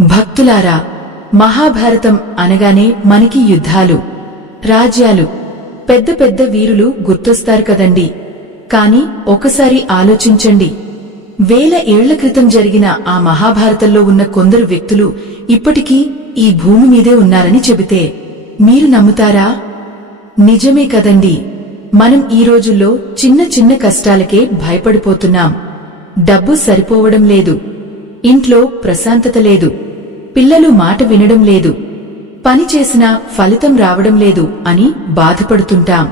భక్తులారా, మహాభారతం అనగానే మనకి యుద్ధాలు, రాజ్యాలు, పెద్ద పెద్ద వీరులు గుర్తొస్తారు కదండి. కాని ఒకసారి ఆలోచించండి, వేల ఏళ్ల క్రితం జరిగిన ఆ మహాభారతంలో ఉన్న కొందరు వ్యక్తులు ఇప్పటికీ ఈ భూమి మీదే ఉన్నారని చెబితే మీరు నమ్ముతారా? నిజమే కదండి. మనం ఈ రోజుల్లో చిన్న చిన్న కష్టాలకే భయపడిపోతున్నాం. డబ్బు సరిపోవడం లేదు, ఇంట్లో ప్రశాంతత లేదు, పిల్లలు మాట వినడం లేదు, పని చేసినా ఫలితం రావడం లేదు అని బాధపడుతుంటాం.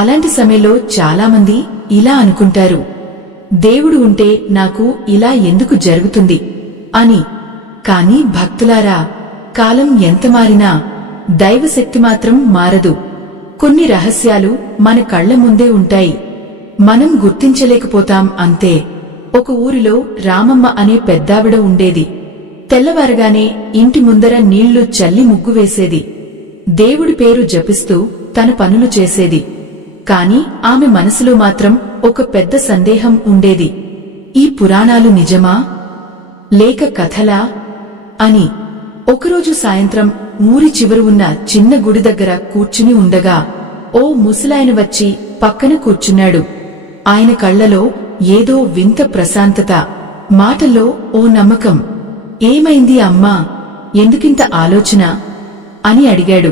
అలాంటి సమయంలో చాలామంది ఇలా అనుకుంటారు, దేవుడు ఉంటే నాకు ఇలా ఎందుకు జరుగుతుంది అని. కాని భక్తులారా, కాలం ఎంత మారినా దైవశక్తి మాత్రం మారదు. కొన్ని రహస్యాలు మన కళ్ల ముందే ఉంటాయి, మనం గుర్తించలేకపోతాం అంతే. ఒక ఊరిలో రామమ్మ అనే పెద్దావిడ ఉండేది. తెల్లవారగానే ఇంటి ముందర నీళ్లు చల్లి ముగ్గు వేసేది. దేవుడి పేరు జపిస్తూ తన పనులు చేసేది. కాని ఆమె మనసులో మాత్రం ఒక పెద్ద సందేహం ఉండేది. ఈ పురాణాలు నిజమా లేక కథలా అని. ఒకరోజు సాయంత్రం ఊరి చివర ఉన్న చిన్న గుడి దగ్గర కూర్చుని ఉండగా ఓ ముసలాయన వచ్చి పక్కన కూర్చున్నాడు. ఆయన కళ్లలో ఏదో వింత ప్రశాంతత, మాటల్లో ఓ నమ్మకం. ఏమైంది అమ్మా, ఎందుకింత ఆలోచన అని అడిగాడు.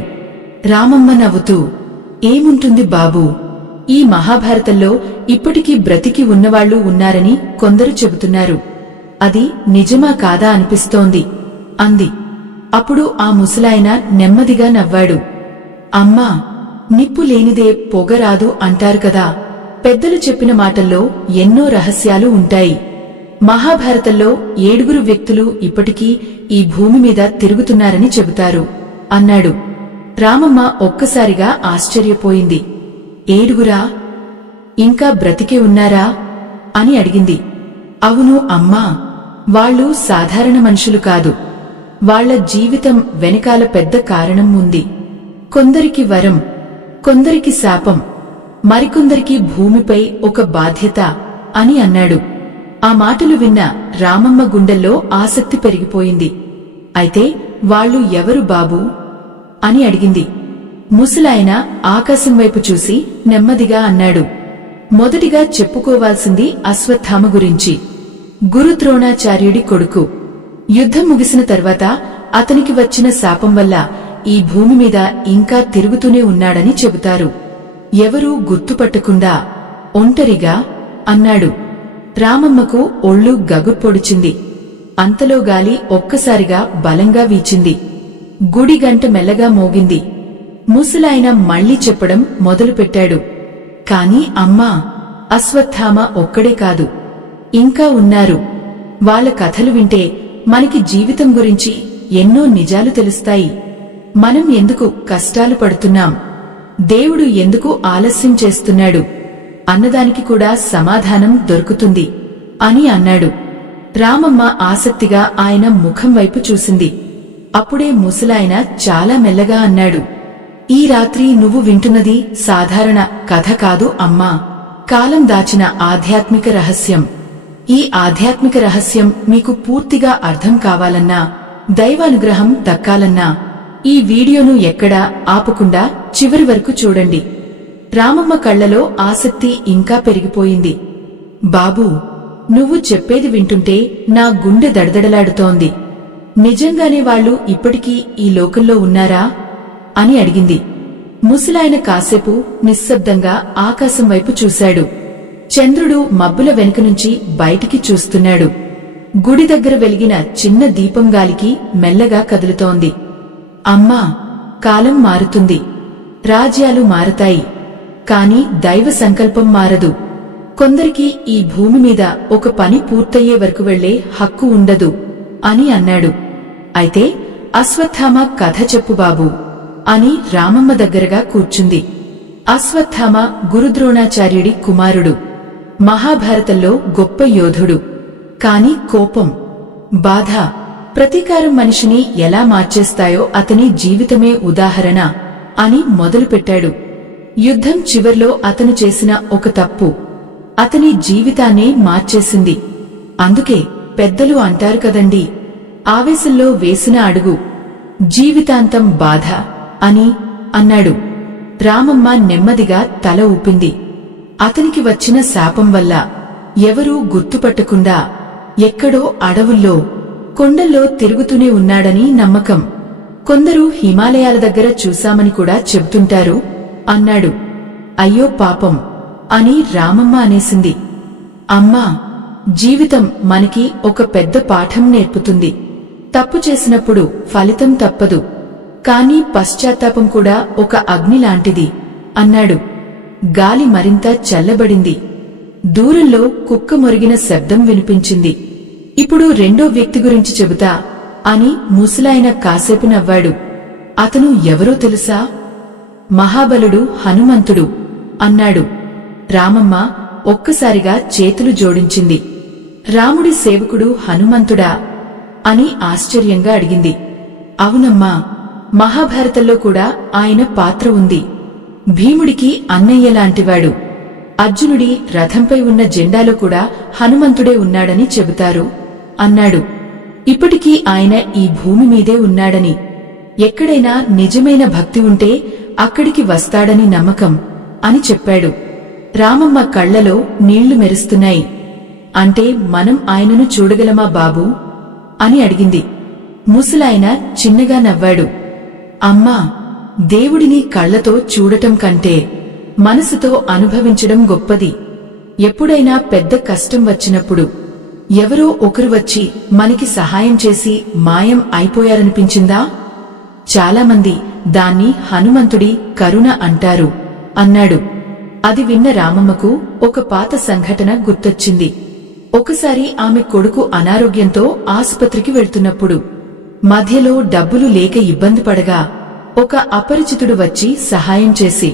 రామమ్మ నవ్వుతూ, ఏముంటుంది బాబూ, ఈ మహాభారతంలో ఇప్పటికీ బ్రతికి ఉన్నవాళ్లు ఉన్నారని కొందరు చెబుతున్నారు. అది నిజమా కాదా అనిపిస్తోంది అంది. అప్పుడు ఆ ముసలాయన నెమ్మదిగా నవ్వాడు. అమ్మా, నిప్పు లేనిదే పొగరాదు అంటారు కదా. పెద్దలు చెప్పిన మాటల్లో ఎన్నో రహస్యాలు ఉంటాయి. మహాభారతంలో 7 వ్యక్తులు ఇప్పటికీ ఈ భూమి మీద తిరుగుతున్నారని చెబుతారు అన్నాడు. రామమ్మ ఒక్కసారిగా ఆశ్చర్యపోయింది. 7 ఇంకా బ్రతికే ఉన్నారా అని అడిగింది. అవును అమ్మా, వాళ్ళు సాధారణ మనుషులు కాదు. వాళ్ల జీవితం వెనకాల పెద్ద కారణం ఉంది. కొందరికి వరం, కొందరికి శాపం, మరికొందరికి భూమిపై ఒక బాధ్యత అని అన్నాడు. ఆ మాటలు విన్న రామమ్మ గుండెల్లో ఆసక్తి పెరిగిపోయింది. అయితే వాళ్ళు ఎవరు బాబూ అని అడిగింది. ముసలాయన ఆకాశం వైపు చూసి నెమ్మదిగా అన్నాడు. మొదటిగా చెప్పుకోవాల్సింది అశ్వత్థామ గురించి. గురు ద్రోణాచార్యుడి కొడుకు. యుద్ధం ముగిసిన తర్వాత అతనికి వచ్చిన శాపం వల్ల ఈ భూమి మీద ఇంకా తిరుగుతూనే ఉన్నాడని చెబుతారు. ఎవరూ గుర్తుపట్టకుండా ఒంటరిగా అన్నాడు. రామమ్మకు ఒళ్ళు గగుప్పొడిచింది. అంతలో గాలి ఒక్కసారిగా బలంగా వీచింది. గుడి గంట మెల్లగా మోగింది. ముసలాయన మళ్లీ చెప్పడం మొదలుపెట్టాడు. కాని అమ్మా, అశ్వత్థామ ఒక్కడే కాదు, ఇంకా ఉన్నారు. వాళ్ల కథలు వింటే మనకి జీవితం గురించి ఎన్నో నిజాలు తెలుస్తాయి. మనం ఎందుకు కష్టాలు పడుతున్నాం, దేవుడు ఎందుకు ఆలస్యం చేస్తున్నాడు అన్నదానికి కూడా సమాధానం దొరుకుతుంది అని అన్నాడు. రామమ్మ ఆసక్తిగా ఆయన ముఖం వైపు చూసింది. అప్పుడే ముసలాయన చాలా మెల్లగా అన్నాడు. ఈ రాత్రి నువ్వు వింటున్నది సాధారణ కథ కాదు అమ్మా, కాలం దాచిన ఆధ్యాత్మిక రహస్యం. ఈ ఆధ్యాత్మిక రహస్యం మీకు పూర్తిగా అర్థం కావాలన్నా, దైవానుగ్రహం దక్కాలన్నా ఈ వీడియోను ఎక్కడా ఆపకుండా చివరి వరకు చూడండి. రామమ్మ కళ్లలో ఆసక్తి ఇంకా పెరిగిపోయింది. బాబూ, నువ్వు చెప్పేది వింటుంటే నా గుండె దడదడలాడుతోంది. నిజంగానే వాళ్ళు ఇప్పటికీ ఈ లోకంలో ఉన్నారా అని అడిగింది. ముసలాయన కాసేపు నిశ్శబ్దంగా ఆకాశం వైపు చూశాడు. చంద్రుడు మబ్బుల వెనుక నుంచి బయటికి చూస్తున్నాడు. గుడి దగ్గర వెలిగిన చిన్న దీపం గాలికి మెల్లగా కదులుతోంది. అమ్మా, కాలం మారుతుంది, రాజ్యాలు మారతాయి, కాని దైవ సంకల్పం మారదు. కొందరికి ఈ భూమి మీద ఒక పని పూర్తయ్యే వరకు వెళ్లే హక్కు ఉండదు అని అన్నాడు. అయితే అశ్వత్థామ కథ చెప్పు బాబూ అని రామమ్మ దగ్గరగా కూర్చుంది. అశ్వత్థామ గురుద్రోణాచార్యుడి కుమారుడు. మహాభారతంలో గొప్ప యోధుడు. కాని కోపం, బాధ, ప్రతీకారం మనిషిని ఎలా మార్చేస్తాయో అతని జీవితమే ఉదాహరణ అని మొదలుపెట్టాడు. యుద్ధం చివర్లో అతను చేసిన ఒక తప్పు అతని జీవితాన్నే మార్చేసింది. అందుకే పెద్దలు అంటారు కదండి, ఆవేశంలో వేసిన అడుగు. జీవితాంతం బాధ అని అన్నాడు. రామమ్మ నెమ్మదిగా తల ఊపింది. అతనికి వచ్చిన శాపం వల్ల ఎవరూ గుర్తుపట్టకుండా ఎక్కడో అడవుల్లో కొండల్లో తిరుగుతూనే ఉన్నాడని నమ్మకం. కొందరు హిమాలయాల దగ్గర చూశామని కూడా చెబుతుంటారు అన్నాడు. అయ్యో పాపం అని రామమ్మ అనేసింది. అమ్మా, జీవితం మనకి ఒక పెద్ద పాఠం నేర్పుతుంది. తప్పు చేసినప్పుడు ఫలితం తప్పదు, కానీ పశ్చాత్తాపం కూడా ఒక అగ్ని లాంటిది అన్నాడు. గాలి మరింత చల్లబడింది. దూరంలో కుక్క మొరిగిన శబ్దం వినిపించింది. ఇప్పుడు రెండో వ్యక్తి గురించి చెబుతా అని ముసలాయన కాసేపు నవ్వాడు. అతను ఎవరో తెలుసా? మహాబలుడు హనుమంతుడు అన్నాడు. రామమ్మ ఒక్కసారిగా చేతులు జోడించింది. రాముడి సేవకుడు హనుమంతుడా అని ఆశ్చర్యంగా అడిగింది. అవునమ్మా, మహాభారతంలో కూడా ఆయన పాత్ర ఉంది. భీముడికి అన్నయ్యలాంటివాడు. అర్జునుడి రథంపై ఉన్న జెండాలో కూడా హనుమంతుడే ఉన్నాడని చెబుతారు అన్నాడు. ఇప్పటికీ ఆయన ఈ భూమి మీదే ఉన్నాడని, ఎక్కడైనా నిజమైన భక్తి ఉంటే అక్కడికి వస్తాడని నమ్మకం అని చెప్పాడు. రామమ్మ కళ్లలో నీళ్లు మెరుస్తున్నాయి. అంటే మనం ఆయనను చూడగలమా బాబూ అని అడిగింది. ముసలాయన చిన్నగా నవ్వాడు. అమ్మా, దేవుడిని కళ్లతో చూడటం కంటే మనసుతో అనుభవించడం గొప్పది. ఎప్పుడైనా పెద్ద కష్టం వచ్చినప్పుడు ఎవరో ఒకరు వచ్చి మనకి సహాయం చేసి మాయం అయిపోయారనిపించిందా? చాలామంది దాన్ని హనుమంతుడి కరుణ అంటారు అన్నాడు. అది విన్న రామమ్మకు ఒక పాత సంఘటన గుర్తొచ్చింది. ఒకసారి ఆమె కొడుకు అనారోగ్యంతో ఆసుపత్రికి వెళ్తున్నప్పుడు మధ్యలో డబ్బులు లేక ఇబ్బంది పడగా ఒక అపరిచితుడు వచ్చి సహాయం చేసి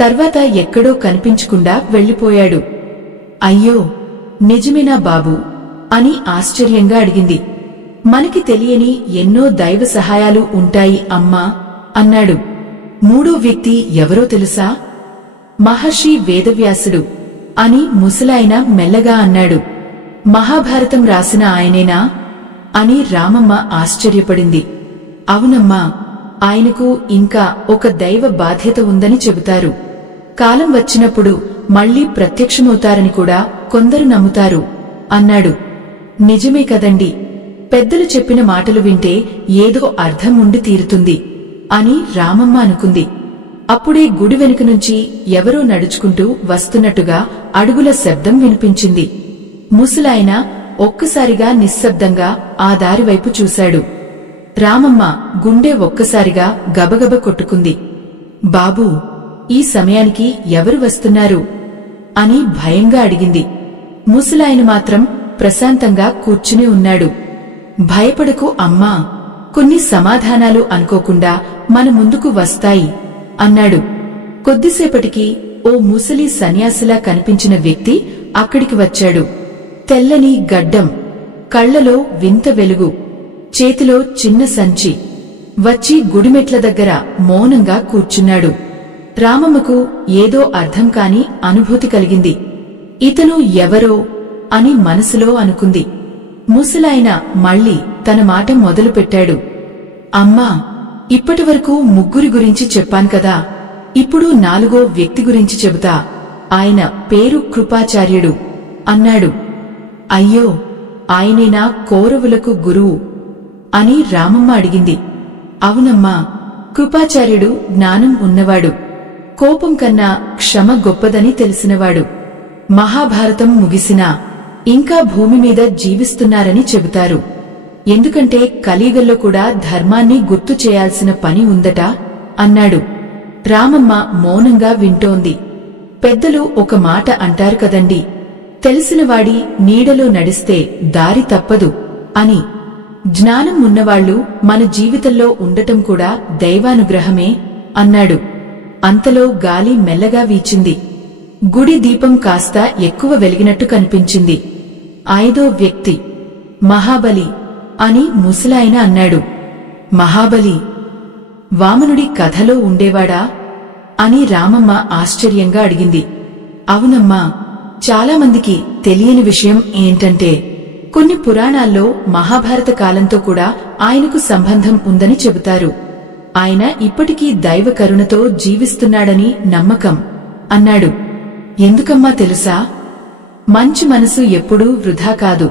తర్వాత ఎక్కడో కనిపించకుండా వెళ్లిపోయాడు. అయ్యో, నిజమేనా బాబూ అని ఆశ్చర్యంగా అడిగింది. మనకి తెలియని ఎన్నో దైవ సహాయాలు ఉంటాయి అమ్మా అన్నాడు. మూడో వ్యక్తి ఎవరో తెలుసా? మహర్షి వేదవ్యాసుడు అని ముసలాయన మెల్లగా అన్నాడు. మహాభారతం రాసిన ఆయనేనా అని రామమ్మ ఆశ్చర్యపడింది. అవునమ్మా, ఆయనకు ఇంకా ఒక దైవ బాధ్యత ఉందని చెబుతారు. కాలం వచ్చినప్పుడు మళ్లీ ప్రత్యక్షమవుతారని కూడా కొందరు నమ్ముతారు అన్నాడు. నిజమే కదండి, పెద్దలు చెప్పిన మాటలు వింటే ఏదో అర్థం ఉండి తీరుతుంది అని రామమ్మ అనుకుంది. అప్పుడే గుడి వెనుక నుంచి ఎవరో నడుచుకుంటూ వస్తున్నట్టుగా అడుగుల శబ్దం వినిపించింది. ముసలాయన ఒక్కసారిగా నిశ్శబ్దంగా ఆ దారివైపు చూశాడు. రామమ్మ గుండె ఒక్కసారిగా గబగబ కొట్టుకుంది. బాబూ, ఈ సమయానికి ఎవరు వస్తున్నారు అని భయంగా అడిగింది. ముసలాయన మాత్రం ప్రశాంతంగా కూర్చుని ఉన్నాడు. భయపడకు అమ్మా, కొన్ని సమాధానాలు అనుకోకుండా మన ముందుకు వస్తాయి అన్నాడు. కొద్దిసేపటికి ఓ ముసలి సన్యాసిలా కనిపించిన వ్యక్తి అక్కడికి వచ్చాడు. తెల్లని గడ్డం, కళ్లలో వింత వెలుగు, చేతిలో చిన్న సంచి. వచ్చి గుడిమెట్ల దగ్గర మౌనంగా కూర్చున్నాడు. రామమ్మకు ఏదో అర్థం కాని అనుభూతి కలిగింది. ఇతను ఎవరో అని మనసులో అనుకుంది. ముసలాయన మళ్లీ తన మాట మొదలుపెట్టాడు. అమ్మా, ఇప్పటివరకు ముగ్గురి గురించి చెప్పాను కదా, ఇప్పుడు నాలుగో వ్యక్తి గురించి చెబుతా. ఆయన పేరు కృపాచార్యుడు అన్నాడు. అయ్యో, ఆయనేనా కౌరవులకు గురువు అని రామమ్మ అడిగింది. అవునమ్మా, కృపాచార్యుడు జ్ఞానం ఉన్నవాడు, కోపం కన్నా క్షమ గొప్పదని తెలిసినవాడు. మహాభారతం ముగిసినా ఇంకా భూమి మీద జీవిస్తున్నారని చెబుతారు. ఎందుకంటే కలియుగంలో కూడా ధర్మాన్ని గుర్తు చేయాల్సిన పని ఉందట అన్నాడు. రామమ్మ మౌనంగా వింటోంది. పెద్దలు ఒక మాట అంటారు కదండి, తెలిసినవాడి నీడలో నడిస్తే దారి తప్పదు అని. జ్ఞానం ఉన్నవాళ్లు మన జీవితంలో ఉండటం కూడా దైవానుగ్రహమే అన్నాడు. అంతలో గాలి మెల్లగా వీచింది. గుడి దీపం కాస్త ఎక్కువ వెలిగినట్టు కనిపించింది. ఐదో వ్యక్తి మహాబలి అని ముసలాయన అన్నాడు. మహాబలి వామనుడి కథలో ఉండేవాడా అని రామమ్మ ఆశ్చర్యంగా అడిగింది. అవునమ్మా, చాలామందికి తెలియని విషయం ఏంటంటే కొన్ని పురాణాల్లో మహాభారత కాలంతో కూడా ఆయనకు సంబంధం ఉందని చెబుతారు. ఆయన ఇప్పటికీ దైవ కరుణతో జీవిస్తున్నాడని నమ్మకం అన్నాడు. ఎందుకమ్మా తెలుసా? మంచి మనసు ఎప్పుడూ వృధా కాదు.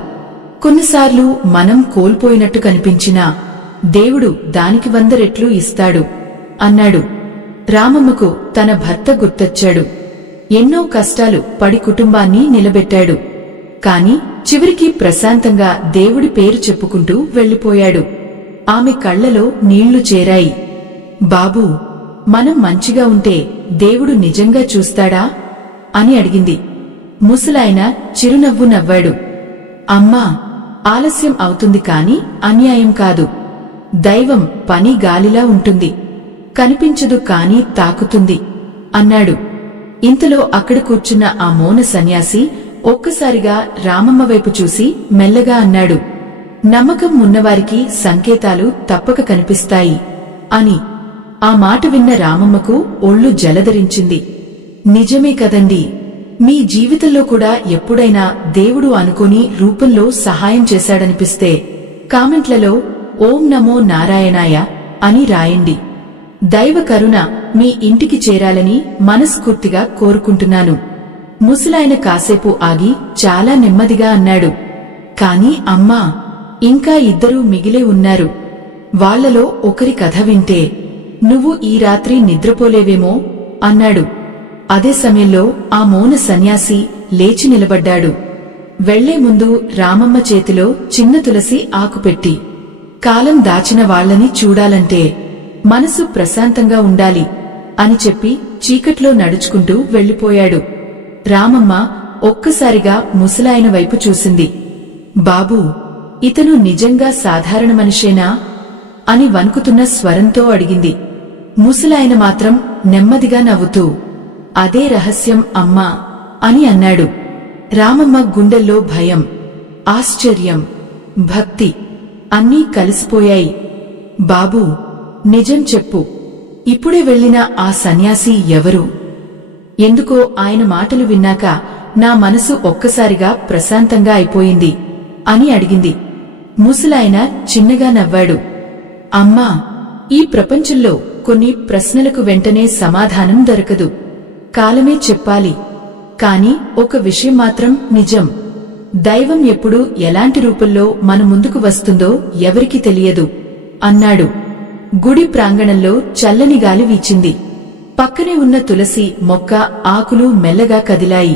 కొన్నిసార్లు మనం కోల్పోయినట్టు కనిపించినా దేవుడు దానికి 100 రెట్లు ఇస్తాడు అన్నాడు. రామమ్మకు తన భర్త గుర్తొచ్చాడు. ఎన్నో కష్టాలు పడి కుటుంబాన్ని నిలబెట్టాడు. కాని చివరికి ప్రశాంతంగా దేవుడి పేరు చెప్పుకుంటూ వెళ్లిపోయాడు. ఆమె కళ్లలో నీళ్లు చేరాయి. బాబూ, మనం మంచిగా ఉంటే దేవుడు నిజంగా చూస్తాడా అని అడిగింది. ముసలాయన చిరునవ్వు నవ్వాడు. అమ్మా, ఆలస్యం అవుతుంది కాని అన్యాయం కాదు. దైవం పని గాలిలా ఉంటుంది, కనిపించదు కాని తాకుతుంది అన్నాడు. ఇంతలో అక్కడ కూర్చున్న ఆ మౌన సన్యాసి ఒక్కసారిగా రామమ్మ వైపు చూసి మెల్లగా అన్నాడు, నమ్మకం ఉన్నవారికి సంకేతాలు తప్పక కనిపిస్తాయి అని. ఆ మాట విన్న రామమ్మకు ఒళ్ళు జలధరించింది. నిజమే కదండి. మీ జీవితంలో కూడా ఎప్పుడైనా దేవుడు అనుకోని రూపంలో సహాయం చేశాడనిపిస్తే కామెంట్లలో ఓం నమో నారాయణాయ అని రాయండి. దైవ కరుణ మీ ఇంటికి చేరాలని మనస్ఫూర్తిగా కోరుకుంటున్నాను. ముసలాయన కాసేపు ఆగి చాలా నెమ్మదిగా అన్నాడు, కాని అమ్మా, ఇంకా 2 మిగిలే ఉన్నారు. వాళ్లలో ఒకరి కథ వింటే నువ్వు ఈ రాత్రి నిద్రపోలేవేమో అన్నాడు. అదే సమయంలో ఆ మౌన సన్యాసి లేచి నిలబడ్డాడు. వెళ్లే ముందు రామమ్మ చేతిలో చిన్న తులసి ఆకు పెట్టి, కాలం దాచిన వాళ్లని చూడాలంటే మనసు ప్రశాంతంగా ఉండాలి అని చెప్పి చీకట్లో నడుచుకుంటూ వెళ్లిపోయాడు. రామమ్మ ఒక్కసారిగా ముసలాయన వైపు చూసింది. బాబూ, ఇతను నిజంగా సాధారణ మనిషేనా అని వణుకుతున్న స్వరంతో అడిగింది. ముసలాయన మాత్రం నెమ్మదిగా నవ్వుతూ, అదే రహస్యం అమ్మా అని అన్నాడు. రామమ్మ గుండెల్లో భయం, ఆశ్చర్యం, భక్తి అన్నీ కలిసిపోయాయి. బాబూ, నిజం చెప్పు, ఇప్పుడే వెళ్లిన ఆ సన్యాసి ఎవరు? ఎందుకో ఆయన మాటలు విన్నాక నా మనసు ఒక్కసారిగా ప్రశాంతంగా అయిపోయింది అని అడిగింది. ముసలాయన చిన్నగా నవ్వాడు. అమ్మా, ఈ ప్రపంచంలో కొన్ని ప్రశ్నలకు వెంటనే సమాధానం దొరకదు. కాలమే చెప్పాలి. కాని ఒక విషయం మాత్రం నిజం. దైవం ఎప్పుడు ఎలాంటి రూపంలో మన ముందుకు వస్తుందో ఎవరికీ తెలియదు అన్నాడు. గుడి ప్రాంగణంలో చల్లని గాలి వీచింది. పక్కనే ఉన్న తులసి మొక్క ఆకులు మెల్లగా కదిలాయి.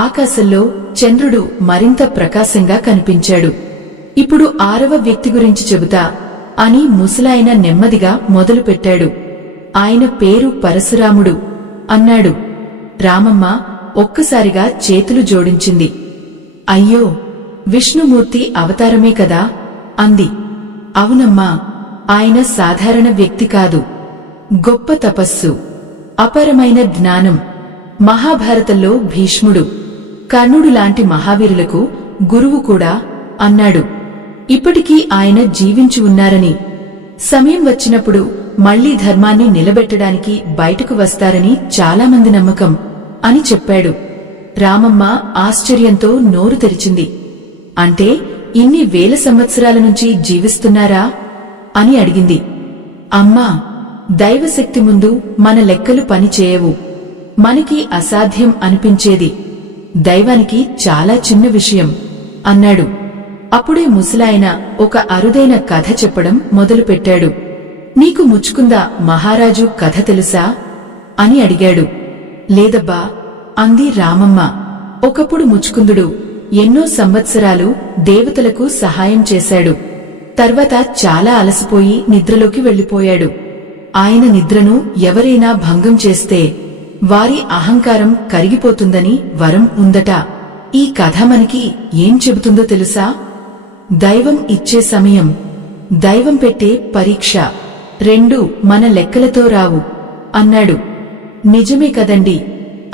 ఆకాశంలో చంద్రుడు మరింత ప్రకాశంగా కనిపించాడు. ఇప్పుడు 6వ వ్యక్తి గురించి చెబుతా అని ముసలాయన నెమ్మదిగా మొదలుపెట్టాడు. ఆయన పేరు పరశురాముడు అన్నాడు. రామమ్మ ఒక్కసారిగా చేతులు జోడించింది. అయ్యో, విష్ణుమూర్తి అవతారమే కదా అంది. అవునమ్మా, ఆయన సాధారణ వ్యక్తి కాదు. గొప్ప తపస్సు, అపారమైన జ్ఞానం. మహాభారతంలో భీష్ముడు, కర్ణుడు లాంటి మహావీరులకు గురువు కూడా అన్నాడు. ఇప్పటికీ ఆయన జీవించి ఉన్నారని, సమయం వచ్చినప్పుడు మళ్లీ ధర్మాన్ని నిలబెట్టడానికి బయటకు వస్తారని చాలామంది నమ్మకం అని చెప్పాడు. రామమ్మ ఆశ్చర్యంతో నోరు తెరిచింది. అంటే ఇన్ని వేల సంవత్సరాల నుంచి జీవిస్తున్నారా అని అడిగింది. అమ్మా, దైవశక్తి ముందు మన లెక్కలు పనిచేయవు. మనకి అసాధ్యం అనిపించేది దైవానికి చాలా చిన్న విషయం అన్నాడు. అప్పుడే ముసలాయన ఒక అరుదైన కథ చెప్పడం మొదలుపెట్టాడు. నీకు ముచ్చుకుంద మహారాజు కథ తెలుసా అని అడిగాడు. లేదబ్బా అంది రామమ్మ. ఒకప్పుడు ముచ్చుకుందుడు ఎన్నో సంవత్సరాలు దేవతలకు సహాయం చేశాడు. తర్వాత చాలా అలసిపోయి నిద్రలోకి వెళ్లిపోయాడు. ఆయన నిద్రను ఎవరైనా భంగం చేస్తే వారి అహంకారం కరిగిపోతుందని వరం ఉందట. ఈ కథ మనకి ఏం చెబుతుందో తెలుసా? దైవం ఇచ్చే సమయం, దైవం పెట్టే పరీక్ష రెండూ మన లెక్కలతో రావు అన్నాడు. నిజమే కదండి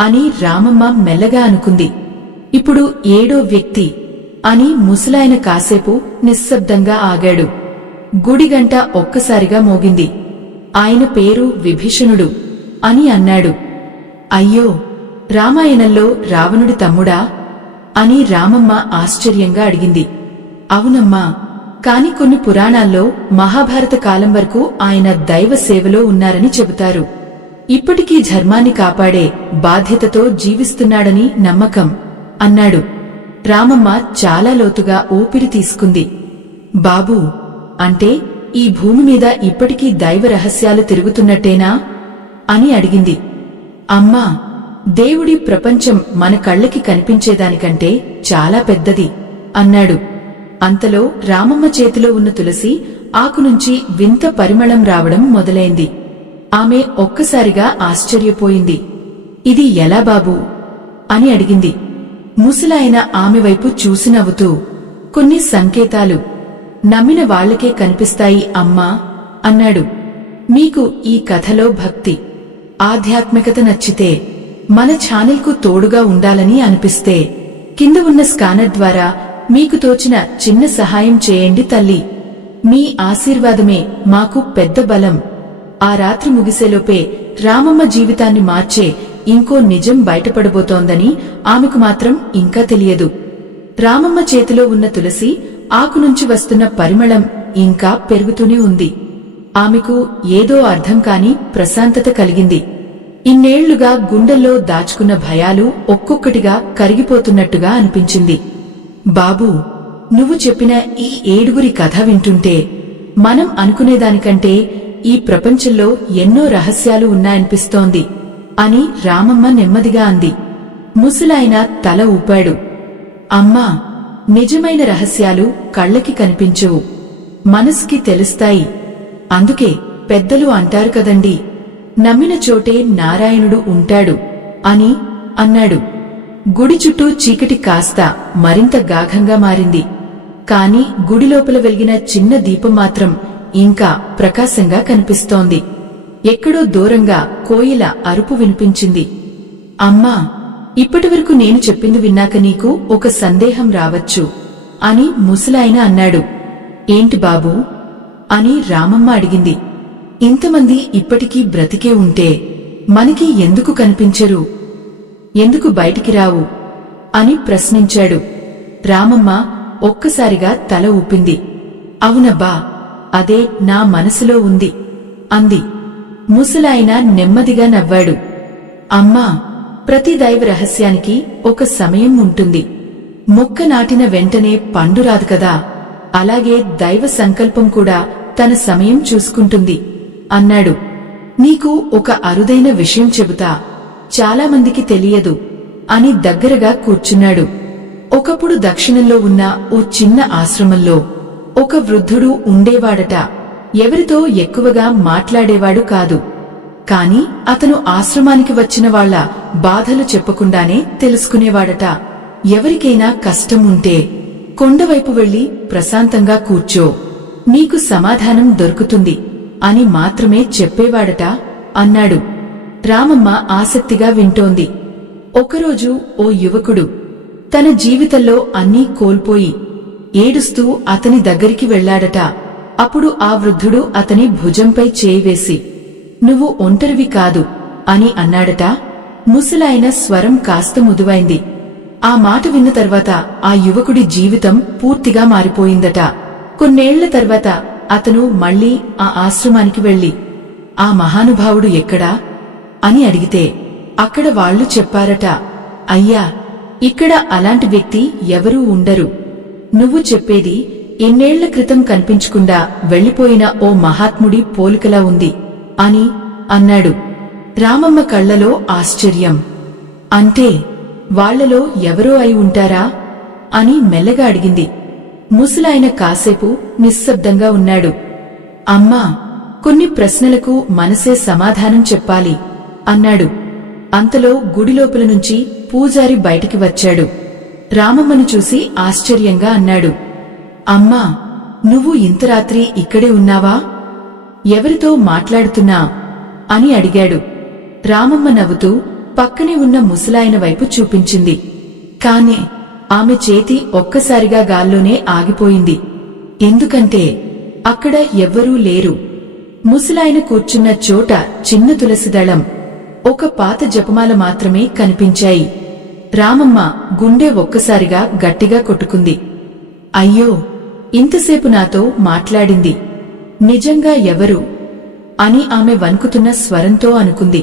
అని రామమ్మ మెల్లగా అనుకుంది. ఇప్పుడు 7వ వ్యక్తి అని ముసలాయన కాసేపు నిశ్శబ్దంగా ఆగాడు. గుడిగంట ఒక్కసారిగా మోగింది. ఆయన పేరు విభీషణుడు అని అన్నాడు. అయ్యో, రామాయణంలో రావణుడి తమ్ముడా అని రామమ్మ ఆశ్చర్యంగా అడిగింది. అవునమ్మా, కాని కొన్ని పురాణాల్లో మహాభారత కాలం వరకు ఆయన దైవ సేవలో ఉన్నారని చెబుతారు. ఇప్పటికీ ధర్మాన్ని కాపాడే బాధ్యతతో జీవిస్తున్నాడని నమ్మకం అన్నాడు. రామమ్మ చాలా లోతుగా ఊపిరి తీసుకుంది. బాబూ, అంటే ఈ భూమి మీద ఇప్పటికీ దైవ రహస్యాలు తిరుగుతున్నట్టేనా అని అడిగింది. అమ్మా, దేవుడి ప్రపంచం మన కళ్ళకి కనిపించేదానికంటే చాలా పెద్దది అన్నాడు. అంతలో రామమ్మ చేతిలో ఉన్న తులసి ఆకునుంచి వింత పరిమళం రావడం మొదలైంది. ఆమె ఒక్కసారిగా ఆశ్చర్యపోయింది. ఇది ఎలా బాబూ అని అడిగింది. ముసలాయన ఆమె వైపు చూసి నవ్వుతూ, కొన్ని సంకేతాలు నమ్మిన వాళ్లకే కనిపిస్తాయి అమ్మా అన్నాడు. మీకు ఈ కథలో భక్తి, ఆధ్యాత్మికత నచ్చితే, మన ఛానల్కు తోడుగా ఉండాలని అనిపిస్తే కింద ఉన్న స్కానర్ ద్వారా మీకు తోచిన చిన్న సహాయం చేయండి తల్లి. మీ ఆశీర్వాదమే మాకు పెద్ద బలం. ఆ రాత్రి ముగిసేలోపే రామమ్మ జీవితాన్ని మార్చే ఇంకో నిజం బయటపడబోతోందని ఆమెకు మాత్రం ఇంకా తెలియదు. రామమ్మ చేతిలో ఉన్న తులసి ఆకునుంచి వస్తున్న పరిమళం ఇంకా పెరుగుతూనే ఉంది. ఆమెకు ఏదో అర్థం కాని ప్రశాంతత కలిగింది. ఇన్నేళ్లుగా గుండెల్లో దాచుకున్న భయాలు ఒక్కొక్కటిగా కరిగిపోతున్నట్టుగా అనిపించింది. బాబూ, నువ్వు చెప్పిన ఈ 7 కథ వింటుంటే మనం అనుకునేదానికంటే ఈ ప్రపంచంలో ఎన్నో రహస్యాలు ఉన్నాయనిపిస్తోంది అని రామమ్మ నెమ్మదిగా అంది. ముసలాయన తల ఊపాడు. అమ్మా, నిజమైన రహస్యాలు కళ్ళకి కనిపించవు, మనసుకి తెలుస్తాయి. అందుకే పెద్దలు అంటారు కదండి, నమ్మిన చోటే నారాయణుడు ఉంటాడు అని అన్నాడు. గుడి చుట్టూ చీకటి కాస్త మరింత గాఢంగా మారింది. కాని గుడిలోపల వెలిగిన చిన్న దీపం మాత్రం ఇంకా ప్రకాశంగా కనిపిస్తోంది. ఎక్కడో దూరంగా కోయిల అరుపు వినిపించింది. అమ్మా, ఇప్పటివరకు నేను చెప్పింది విన్నాక నీకు ఒక సందేహం రావచ్చు అని ముసలాయన అన్నాడు. ఏంటి బాబూ అని రామమ్మ అడిగింది. ఇంతమంది ఇప్పటికీ బ్రతికే ఉంటే మనకి ఎందుకు కనిపించరు, ఎందుకు బయటికి రావు అని ప్రశ్నించాడు. రామమ్మ ఒక్కసారిగా తల ఊపింది. అవునబ్బా, అదే నా మనసులో ఉంది అంది. ముసలాయన నెమ్మదిగా నవ్వాడు. అమ్మా, ప్రతి దైవ రహస్యానికి ఒక సమయం ఉంటుంది. మొక్క నాటిన వెంటనే పండు రాదు కదా, అలాగే దైవ సంకల్పం కూడా తన సమయం చూసుకుంటుంది అన్నాడు. నీకు ఒక అరుదైన విషయం చెబుతా, చాలామందికి తెలియదు అని దగ్గరగా కూర్చున్నాడు. ఒకప్పుడు దక్షిణంలో ఉన్న ఓ చిన్న ఆశ్రమంలో ఒక వృద్ధుడు ఉండేవాడట. ఎవరితో ఎక్కువగా మాట్లాడేవాడు కాదు. కాని అతను ఆశ్రమానికి వచ్చిన వాళ్ల బాధలు చెప్పకుండానే తెలుసుకునేవాడట. ఎవరికైనా కష్టం ఉంటే కొండవైపు వెళ్లి ప్రశాంతంగా కూర్చో, నీకు సమాధానం దొరుకుతుంది అని మాత్రమే చెప్పేవాడట అన్నాడు. రామమ్మ ఆసక్తిగా వింటోంది. ఒకరోజు ఓ యువకుడు తన జీవితంలో అన్నీ కోల్పోయి ఏడుస్తూ అతని దగ్గరికి వెళ్లాడట. అప్పుడు ఆ వృద్ధుడు అతని భుజంపై చేయివేసి, నువ్వు ఒంటరివి కాదు అని అన్నాడట. ముసలాయన స్వరం కాస్త ముదువైంది. ఆ మాట విన్న తర్వాత ఆ యువకుడి జీవితం పూర్తిగా మారిపోయిందట. కొన్నేళ్ల తర్వాత అతను మళ్లీ ఆ ఆశ్రమానికి వెళ్లి, ఆ మహానుభావుడు ఎక్కడా అని అడిగితే అక్కడ వాళ్లు చెప్పారట, అయ్యా, ఇక్కడ అలాంటి వ్యక్తి ఎవరూ ఉండరు. నువ్వు చెప్పేది ఎన్నేళ్ల క్రితం కనిపించకుండా వెళ్లిపోయిన ఓ మహాత్ముడి పోలికలా ఉంది అని అన్నాడు. రామమ్మ కళ్లలో ఆశ్చర్యం. అంటే వాళ్లలో ఎవరో అయి ఉంటారా అని మెల్లగా అడిగింది. ముసలాయన కాసేపు నిశ్శబ్దంగా ఉన్నాడు. అమ్మా, కొన్ని ప్రశ్నలకు మనసే సమాధానం చెప్పాలి అన్నాడు. అంతలో గుడిలోపల నుంచి పూజారి బయటికి వచ్చాడు. రామమ్మను చూసి ఆశ్చర్యంగా అన్నాడు. అమ్మా, నువ్వు ఇంత రాత్రి ఇక్కడే ఉన్నావా? ఎవరితో మాట్లాడుతున్నా అని అడిగాడు. రామమ్మ నవ్వుతూ పక్కనే ఉన్న ముసలాయన వైపు చూపించింది. కాని ఆమె చేతి ఒక్కసారిగా గాల్లోనే ఆగిపోయింది. ఎందుకంటే అక్కడ ఎవ్వరూ లేరు. ముసలాయన కూర్చున్న చోట చిన్న తులసిదళం, ఒక పాత జపమాల మాత్రమే కనిపించాయి. రామమ్మ గుండె ఒక్కసారిగా గట్టిగా కొట్టుకుంది. అయ్యో, ఇంతసేపు నాతో మాట్లాడింది నిజంగా ఎవరు అని ఆమె వణుకుతున్న స్వరంతో అనుకుంది.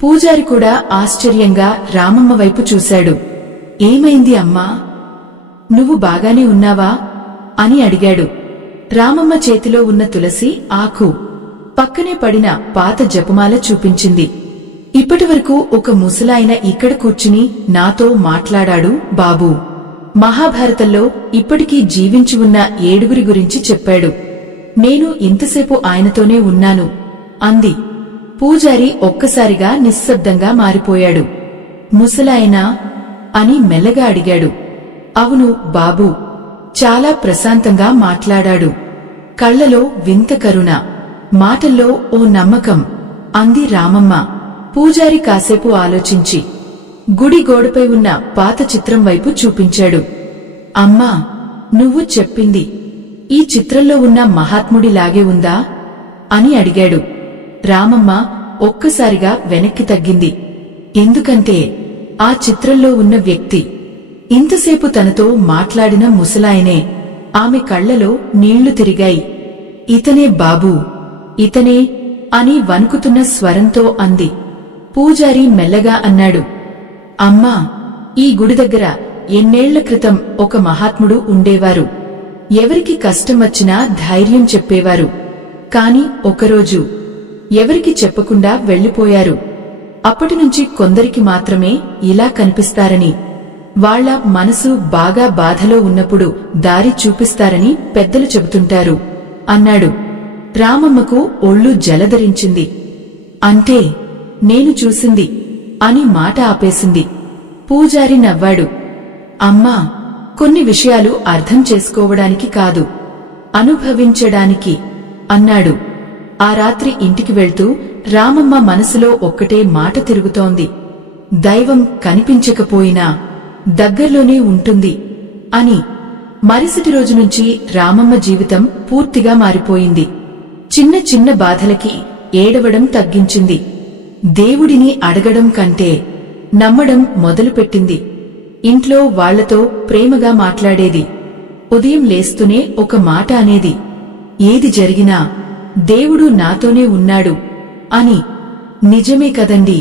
పూజారి కూడా ఆశ్చర్యంగా రామమ్మ వైపు చూశాడు. ఏమైంది అమ్మా? నువ్వు బాగానే ఉన్నావా అని అడిగాడు. రామమ్మ చేతిలో ఉన్న తులసి ఆకు పక్కనే పడిన పాత జపమాల చూపించింది. ఇప్పటివరకు ఒక ముసలాయన ఇక్కడ కూర్చుని నాతో మాట్లాడాడు బాబూ. మహాభారతంలో ఇప్పటికీ జీవించి ఉన్న 7 గురించి చెప్పాడు. నేను ఇంతసేపు ఆయనతోనే ఉన్నాను అంది. పూజారి ఒక్కసారిగా నిశ్శబ్దంగా మారిపోయాడు. ముసలాయనా అని మెల్లగా అడిగాడు. అవును బాబూ, చాలా ప్రశాంతంగా మాట్లాడాడు. కళ్లలో వింత కరుణ, మాటల్లో ఓ నమ్మకం అంది రామమ్మ. పూజారి కాసేపు ఆలోచించి గుడి గోడపై ఉన్న పాత చిత్రం వైపు చూపించాడు. అమ్మా, నువ్వు చెప్పింది ఈ చిత్రంలో ఉన్న మహాత్ముడిలాగే ఉందా అని అడిగాడు. రామమ్మ ఒక్కసారిగా వెనక్కి తగ్గింది. ఎందుకంటే ఆ చిత్రంలో ఉన్న వ్యక్తి ఇంతసేపు తనతో మాట్లాడిన ముసలాయనే. ఆమె కళ్లలో నీళ్లు తిరిగాయి. ఇతనే బాబూ, ఇతనే అని వణుకుతున్న స్వరంతో అంది. పూజారి మెల్లగా అన్నాడు. అమ్మా, ఈ గుడి దగ్గర ఎన్నేళ్ల క్రితం ఒక మహాత్ముడు ఉండేవారు. ఎవరికి కష్టం వచ్చినా ధైర్యం చెప్పేవారు. కాని ఒకరోజు ఎవరికి చెప్పకుండా వెళ్లిపోయారు. అప్పటినుంచి కొందరికి మాత్రమే ఇలా కనిపిస్తారని, వాళ్ల మనసు బాగా బాధలో ఉన్నప్పుడు దారి చూపిస్తారని పెద్దలు చెబుతుంటారు అన్నాడు. రామమ్మకు ఒళ్ళు జలధరించింది. అంటే నేను చూసింది అని మాట ఆపేసింది. పూజారి నవ్వాడు. అమ్మా, కొన్ని విషయాలు అర్థం చేసుకోవడానికి కాదు, అనుభవించడానికి అన్నాడు. ఆ రాత్రి ఇంటికి వెళ్తూ రామమ్మ మనసులో ఒక్కటే మాట తిరుగుతోంది. దైవం కనిపించకపోయినా దగ్గర్లోనే ఉంటుంది అని. మరుసటి రోజు నుంచి రామమ్మ జీవితం పూర్తిగా మారిపోయింది. చిన్న చిన్న బాధలకి ఏడవడం తగ్గించింది. దేవుడిని అడగడం కంటే నమ్మడం మొదలుపెట్టింది. ఇంట్లో వాళ్లతో ప్రేమగా మాట్లాడేది. ఉదయం లేస్తూనే ఒక మాట అనేది, ఏది జరిగినా దేవుడు నాతోనే ఉన్నాడు అని. నిజమే కదండి,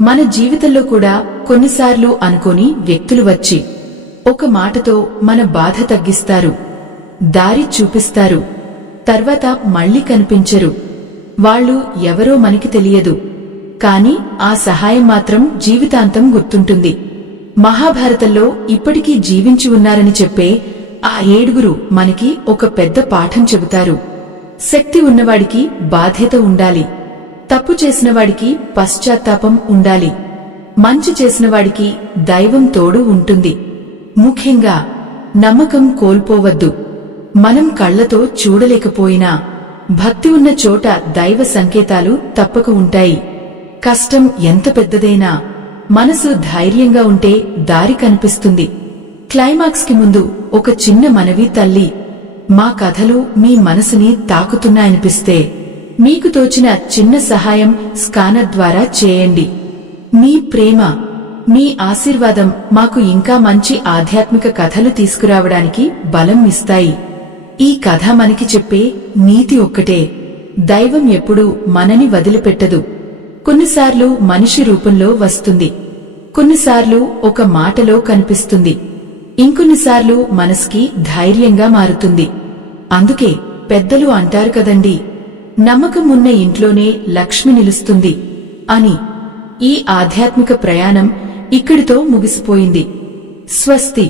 మన జీవితంలో కూడా కొన్నిసార్లు అనుకోని వ్యక్తులు వచ్చి ఒక మాటతో మన బాధ తగ్గిస్తారు, దారి చూపిస్తారు. తర్వాత మళ్లీ కనిపించరు. వాళ్ళు ఎవరో మనకి తెలియదు, కాని ఆ సహాయం మాత్రం జీవితాంతం గుర్తుంటుంది. మహాభారతంలో ఇప్పటికీ జీవించి ఉన్నారని చెప్పే ఆ 7 మనకి ఒక పెద్ద పాఠం చెబుతారు. శక్తి ఉన్నవాడికి బాధ్యత ఉండాలి, తప్పు చేసినవాడికి పశ్చాత్తాపం ఉండాలి, మంచి చేసినవాడికి దైవం తోడు ఉంటుంది. ముఖ్యంగా నమ్మకం కోల్పోవద్దు. మనం కళ్లతో చూడలేకపోయినా భక్తి ఉన్న చోట దైవ సంకేతాలు తప్పక ఉంటాయి. కష్టం ఎంత పెద్దదైనా మనసు ధైర్యంగా ఉంటే దారి కనిపిస్తుంది. క్లైమాక్స్ కి ముందు ఒక చిన్న మనవి తల్లి, మా కథలు మీ మనసుని తాకుతున్నాయనిపిస్తే మీకు తోచిన చిన్న సహాయం స్కానర్ ద్వారా చేయండి. మీ ప్రేమ, మీ ఆశీర్వాదం మాకు ఇంకా మంచి ఆధ్యాత్మిక కథలు తీసుకురావడానికి బలం ఇస్తాయి. ఈ కథ మనకి చెప్పే నీతి ఒక్కటే, దైవం ఎప్పుడూ మనని వదిలిపెట్టదు. కొన్నిసార్లు మనిషి రూపంలో వస్తుంది, కొన్నిసార్లు ఒక మాటలో కనిపిస్తుంది, ఇంకొన్నిసార్లు మనసుకి ధైర్యంగా మారుతుంది. అందుకే పెద్దలు అంటారు కదండి, నమ్మకం ఉన్న ఇంట్లోనే లక్ష్మి నిలుస్తుంది అని. ఈ ఆధ్యాత్మిక ప్రయాణం ఇక్కడితో ముగిసిపోయింది. స్వస్తి.